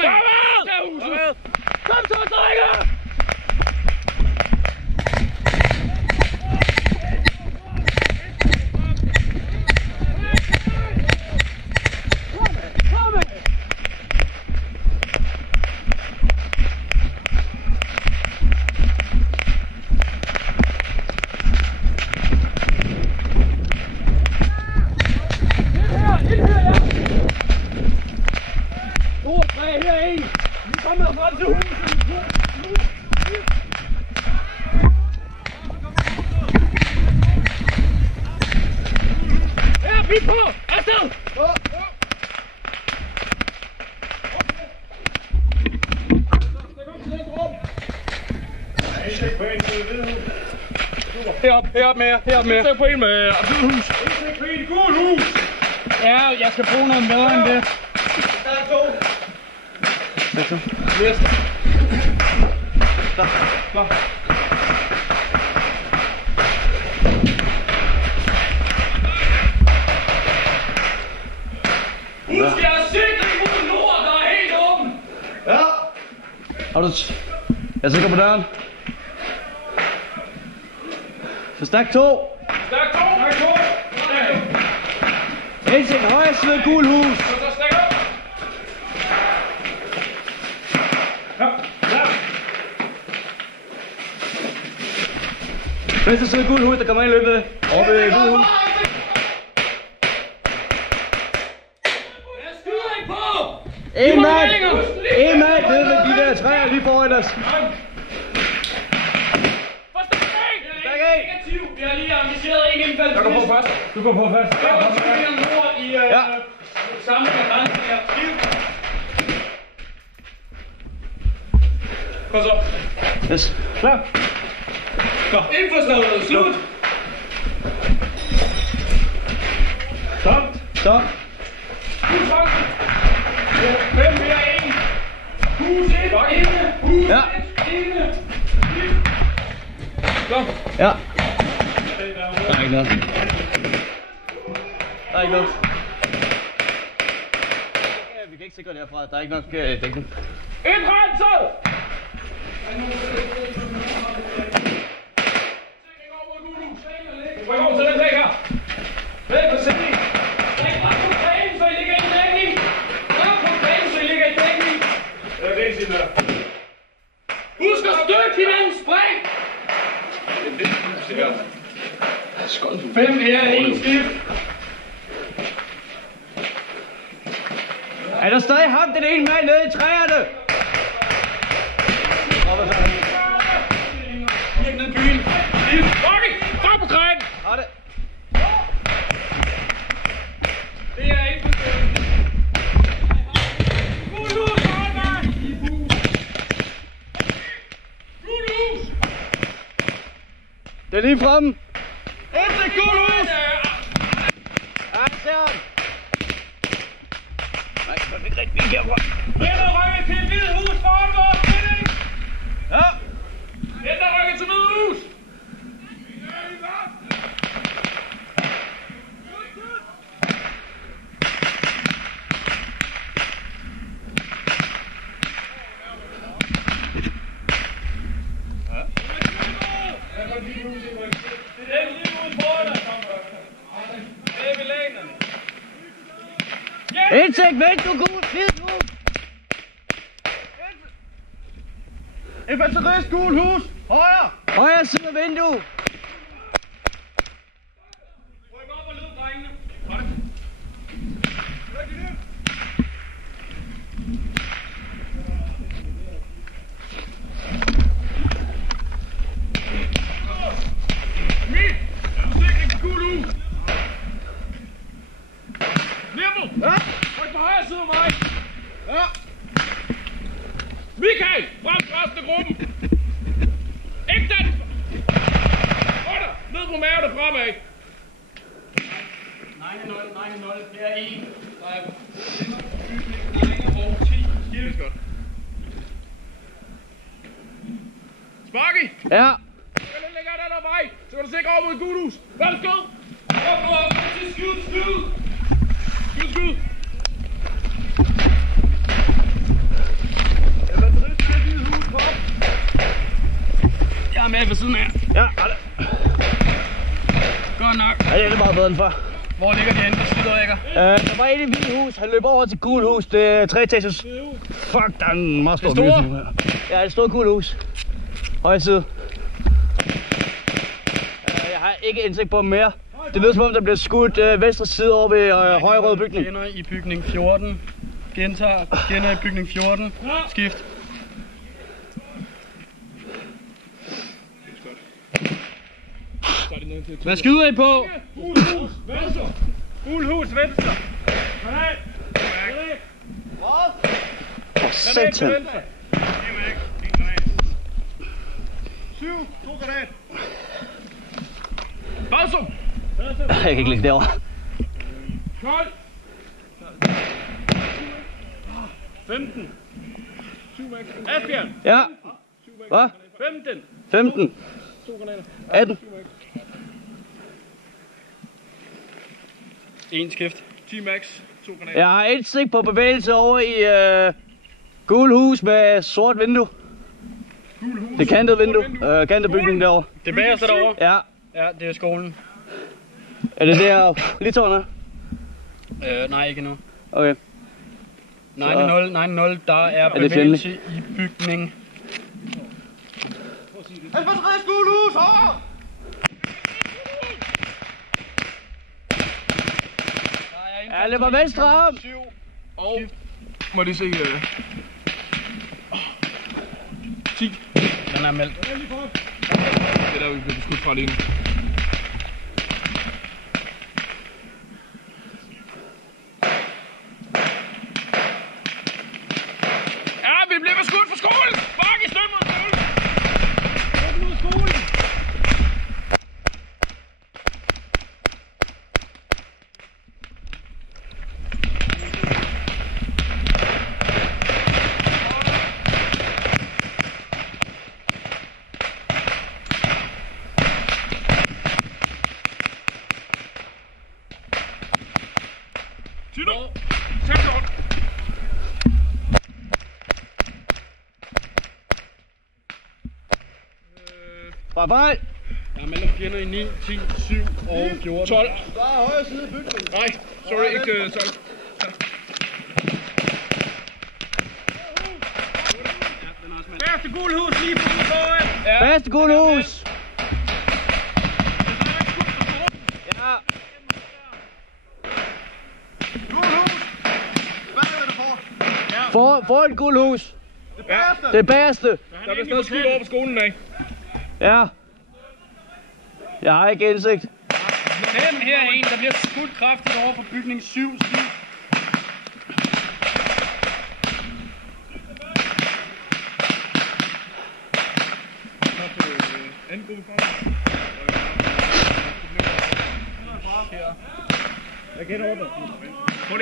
Fremad! Kom så, drenge! Herop med. Stik på en med Hvidhus. Stik på en i gul hus. Ja, jeg skal bruge noget bedre end det. Der er to. Næste. Klar. Husk, jeg er sikring mod nord, der er helt åben. Ja. Har du... Jeg sikker på døren. Så stak 2. Stak 2. Helsing, højre side gul hus. Så stak op. Ja. Venstre side gul hus, der kommer ind i løbet. Over ved gul hus. En mand nede ved de der træer lige foran os. Stak af! Vi har lige engageret en indfald. Jeg går på først. Du går på først. Jeg går til nord i samme grænse her. Kom så. Yes. Klar. Indforslaget slut. Stop. Hus op. 5 mere 1. Hus 1 inde. Hus 1 Ja. inde. Kom. Ja. Der er ikke noget. Ja, vi kan ikke sikre det herfra. Der er ikke nok dækning. Indrenset! Ryk over til den væg her. Væg på siden. Læg op på banen, så I ligger i dækning. Op på banen, så I ligger i dækning. Ja, det er sin der. Husk at støtte hinanden spring. Det er det. 5 mere, 1 skift. Er der stadig ham, den ene mand nede i træerne? Hjem ned i byen. Skift. Drop på træen. Har det. Det er ikke på stedet. Gul hus, Holberg! Gul hus! Det er lige fremme. Efter gul hus! Ja, jeg ser ham. Nej, jeg kan ikke rigtig blive herfra. Den er rykket til Hvid Hus foran vores stilling! Ja. Den er rykket til Hvid Hus! Indsæk, vindue, gul, hvid hus. Infanterist, gul hus. Højre. Højre side af vindue. Ryk op og løb, drengene. Mit! Udsikring, gul hus. Nippel! Ja. Ryk på højre side af mig. Ja. Michael! Frem resten af gruppen! Ikke den! Under! Ned på maven og fremad! 9-0, det er 1. Der er bygning over 10. Skilles godt. Sparky! Ja. Lidt længere den af vej, så kan du sikre over mod Gudhus. Værsgo! Op! Skyd! har med ved siden af. Ja, Godt nok. ja, det er meget bedre end før. Hvor ligger de henne? De skyder ikke. Der var en i Hvide Hus, han løb over til Gul Hus, det er 3 etages. Fuck, der er en meget stor Det store? by her. Ja, det store Gul Hus. Højre side. Jeg har ikke indsigt på dem mere. Det lyder som om, der bliver skudt venstre side over ved højre røde bygning. Fjender i bygning 14. Gentager. Fjender i bygning 14. Skift. Hvad skyder I på? Gul hus, venstre. Gul hus, venstre. Nej. Satan. 7, 2 granat. Bagsum! Jeg kan ikke ligge derovre. 12. 15. 7 max. Asbjørn. Ja. Hvad? 15. 15. 2 granater. 18. 1 skift. 10 max. 2 granater. Jeg har indsigt på bevægelse over i Gul Hus med sort vindue. Gul hus. Det kantede vindue. Kantet bygning derovre. Det bagerste derovre. Ja. Ja, det er skolen. Er det der lige tårne? Nej, ikke endnu. Okay. 9-0, 9-0, der er det bevægelse i bygning. Infanteri, Gul hus, højre. Ja, det var venstre arm. Og må lige se 10. Den er meldt. Det er der, vi bliver beskudt fra lige nu. Ja, vi bliver beskudt fra skolen! Fuck, i støt mod skolen! Støt mod skolen! Tito! Tæt godt! Fra fejl. Der er mellem fjender i 9, 10, 7 og 14. 12. Der er højre side af bygningen. Nej, sorry, ikke 12. Bagerste Gul Hus lige på foran. Bagerste Gul Hus. Ja. Gul hus! Hvad er det for? Foran Gul Hus. Ja, Det bagerste. der bliver stadig skudt over på skolen af. Ja. Jeg har ikke indsigt. Den her er en, der bliver skudt kraftigt over på bygning 7. Anden gruppe fra. Jeg gætter over dig.